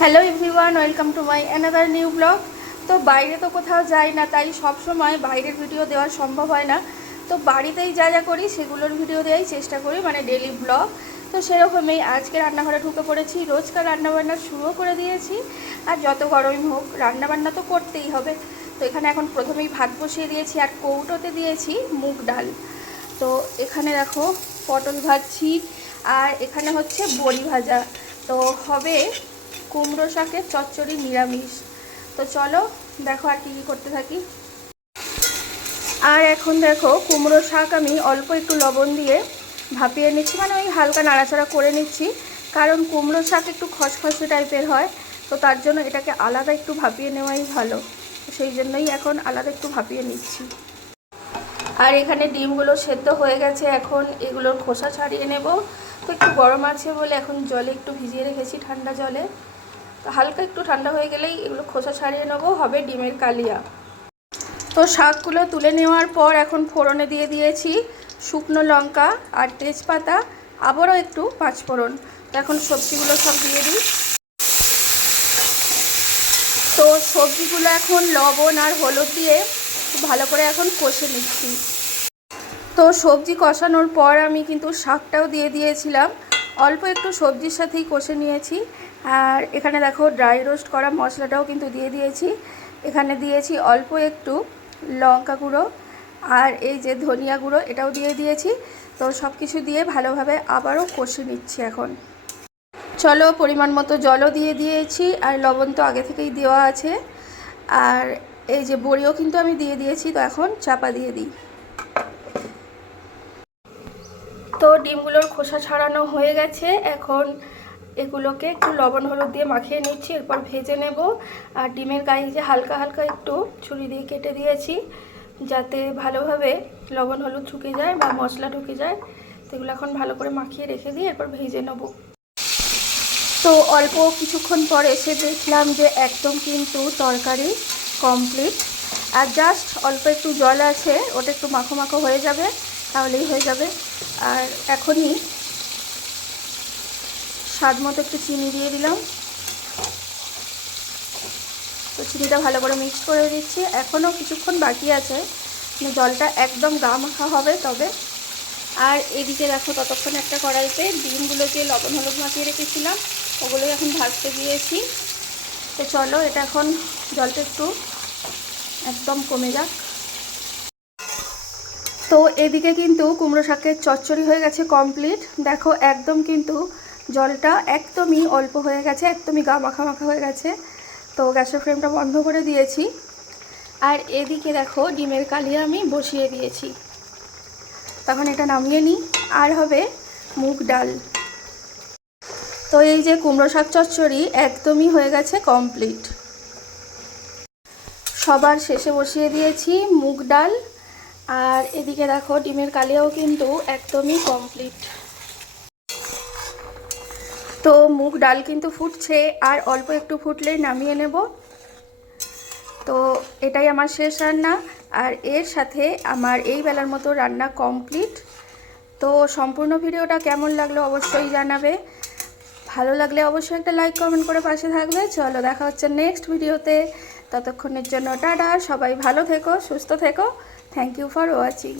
Hello everyone, welcome to my another new blog. তো বাইরে তো কোথাও যাই না, তাই সব সময় বাইরের ভিডিও দেওয়া সম্ভব হয় না। তো বাড়িতেই যা যা করি সেগুলোর ভিডিও দেওয়াই চেষ্টা করি, মানে ডেলি ব্লগ। তো সেরকমই আজকে রান্নাঘরে ঢুকে পড়েছি, রোজকার রান্নাবান্না শুরুও করে দিয়েছি। আর যত গরমই হোক রান্নাবান্না তো করতেই হবে। তো এখানে এখন প্রথমেই ভাত বসিয়ে দিয়েছি আর কৌটোতে দিয়েছি মুগ ডাল। তো এখানে দেখো পটল ভাজছি আর এখানে হচ্ছে বড়ি ভাজা। তো হবে কুমড়ো শাকের চচ্চড়ি নিরামিষ। তো চলো দেখো আর কি করতে থাকি। আর এখন দেখো কুমড়ো শাক আমি অল্প একটু লবণ দিয়ে ভাপিয়ে নিচ্ছি, মানে ওই হালকা নাড়াচাড়া করে নিচ্ছি, কারণ কুমড়ো শাক একটু খসখসে টাইপের হয়। তো তার জন্য এটাকে আলাদা একটু ভাপিয়ে নেওয়াই ভালো, সেই জন্যই এখন আলাদা একটু ভাপিয়ে নিচ্ছি। আর এখানে ডিমগুলো সেদ্ধ হয়ে গেছে, এখন এগুলোর খোসা ছাড়িয়ে নেব। তো একটু গরম আছে বলে এখন জলে একটু ভিজিয়ে রেখেছি, ঠান্ডা জলে। তো হালকা একটু ঠান্ডা হয়ে গেলেই এগুলো খোসা ছাড়িয়ে নেবো, হবে ডিমের কালিয়া। তো শাকগুলো তুলে নেওয়ার পর এখন ফোড়নে দিয়ে দিয়েছি শুকনো লঙ্কা আর তেজপাতা, আবারও একটু পাঁচফোড়ন। তো এখন সবজিগুলো সব দিয়ে দিই। তো সবজিগুলো এখন লবণ আর হলুদ দিয়ে খুব ভালো করে এখন কষে নিচ্ছি। তো সবজি কষানোর পর আমি কিন্তু শাকটাও দিয়ে দিয়েছিলাম, অল্প একটু সবজির সাথেই কষে নিয়েছি। আর এখানে দেখো ড্রাই রোস্ট করা মশলাটাও কিন্তু দিয়ে দিয়েছি। এখানে দিয়েছি অল্প একটু লঙ্কা গুঁড়ো আর এই যে ধনিয়া গুঁড়ো, এটাও দিয়ে দিয়েছি। তো সব কিছু দিয়ে ভালোভাবে আবারও কষে নিচ্ছি এখন। চলো পরিমাণ মতো জলও দিয়ে দিয়েছি আর লবণ তো আগে থেকেই দেওয়া আছে। আর এই যে বড়িও কিন্তু আমি দিয়ে দিয়েছি। তো এখন চাপা দিয়ে দিই। তো ডিমগুলোর খোসা ছাড়ানো হয়ে গেছে, এখন এগুলোকে একটু লবণ হলুদ দিয়ে মাখিয়ে নিচ্ছি, এরপর ভেজে নেব। আর ডিমের গায়ে যে হালকা হালকা একটু ছুরি দিয়ে কেটে দিয়েছি, যাতে ভালোভাবে লবণ হলুদ ঢুকে যায় বা মশলা ঢুকে যায়। তো এগুলো এখন ভালো করে মাখিয়ে রেখে দিয়ে এরপর ভেজে নেব। তো অল্প কিছুক্ষণ পর এসে দেখলাম যে একদম কিন্তু তরকারি কমপ্লিট। আর জাস্ট অল্প একটু জল আছে, ওটা একটু মাখো মাখো হয়ে যাবে, তাহলেই হয়ে যাবে। আর এখনই স্বাদ মতো একটু চিনি দিয়ে দিলাম। তো চিনিটা ভালো করে মিক্স করে দিচ্ছি, এখনও কিছুক্ষণ বাকি আছে, জলটা একদম গা মাখা হবে তবে। আর এদিকে দেখো ততক্ষণ একটা কড়াইতে ডিমগুলো যে লবণ হলুদ মাখিয়ে রেখেছিলাম ওগুলোই এখন ভাজতে দিয়েছি। তো চলো এটা এখন জলটা একটু একদম কমে যাক। তো এদিকে কিন্তু কুমড়ো শাকের চচ্চড়ি হয়ে গেছে কমপ্লিট। দেখো একদম কিন্তু জলটা একদমই অল্প হয়ে গেছে, একদমই গা মাখা মাখা হয়ে গেছে। তো গ্যাসের ফ্লেমটা বন্ধ করে দিয়েছি। আর এদিকে দেখো ডিমের কালিয়া আমি বসিয়ে দিয়েছি। তখন এটা নামিয়ে নিই। আর হবে মুগ ডাল। তো এই যে কুমড়ো শাক চচ্চড়ি একদমই হয়ে গেছে কমপ্লিট। সবার শেষে বসিয়ে দিয়েছি মুগ ডাল। আর এদিকে দেখো ডিমের কালিয়াও কিন্তু একদমই কমপ্লিট। তো মুগ ডাল কিন্তু ফুটছে, আর অল্প একটু ফুটলেই নামিয়ে নেব। তো এটাই আমার শেষ রান্না, আর এর সাথে আমার এই বেলার মতো রান্না কমপ্লিট। তো সম্পূর্ণ ভিডিওটা কেমন লাগলো অবশ্যই জানাবে, ভালো লাগলে অবশ্যই একটা লাইক কমেন্ট করে পাশে থাকবে। চলো দেখা হচ্ছে নেক্সট ভিডিওতে, ততক্ষণের জন্য টাটা, সবাই ভালো থেকো, সুস্থ থেকো। Thank you for watching.